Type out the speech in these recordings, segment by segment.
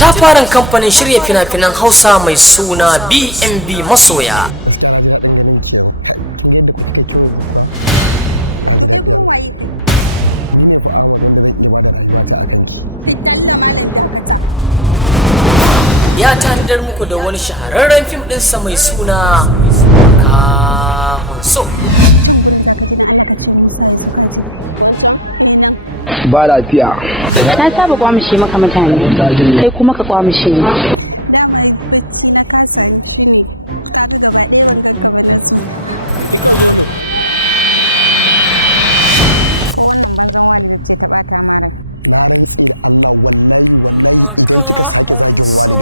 katafaren kamfanin shirya fina-finan Hausa mai suna BMB Masoya. Ya tanadar muku da wani shahararren fim ɗinsa mai suna Kahon So. Ba lafiya. Na saba kwamishe maka mutane, kai kuma ka kwamishe ni. Kahon So.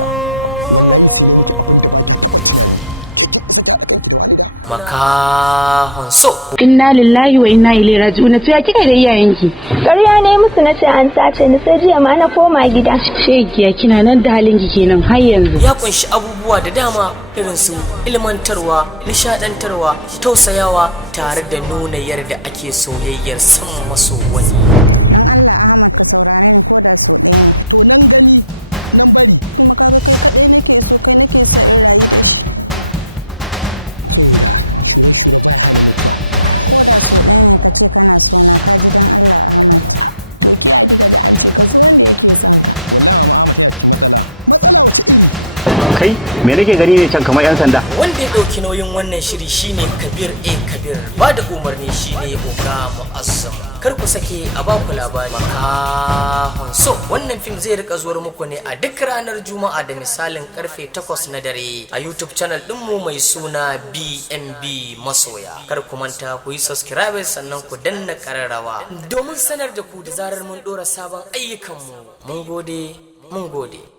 Makahon So. Inna lillahi wa inna ilaihi raji'un. To ya kika da iyayenki? Ƙarya ne musu nace an sace ni sai jiya ma na koma gida. Shegiya kina nan da halinki kenan har yanzu. Ya kunshi abubuwa da dama irin su ilmantarwa, nishadantarwa, tausayawa tare da nuna yarda ake soyayyar san maso wani. Kai me nake gani ne can kamar yan sanda? Wanda ya dauki nauyin wannan shiri shine Kabir Kabir, ba da umarni shine Oga Mu'azzam. Kar ku sake a ba ku labari. Makahon So wannan fim zai rika zuwar muku ne a duk ranar Juma'a da misalin karfe 8 na dare a YouTube channel dinmu mai suna BMB Masoya. Kar ku manta ku yi subscribe sannan ku danna kararrawa domin sanar da ku da zarar mun dora sabon ayyukanmu. Mun gode.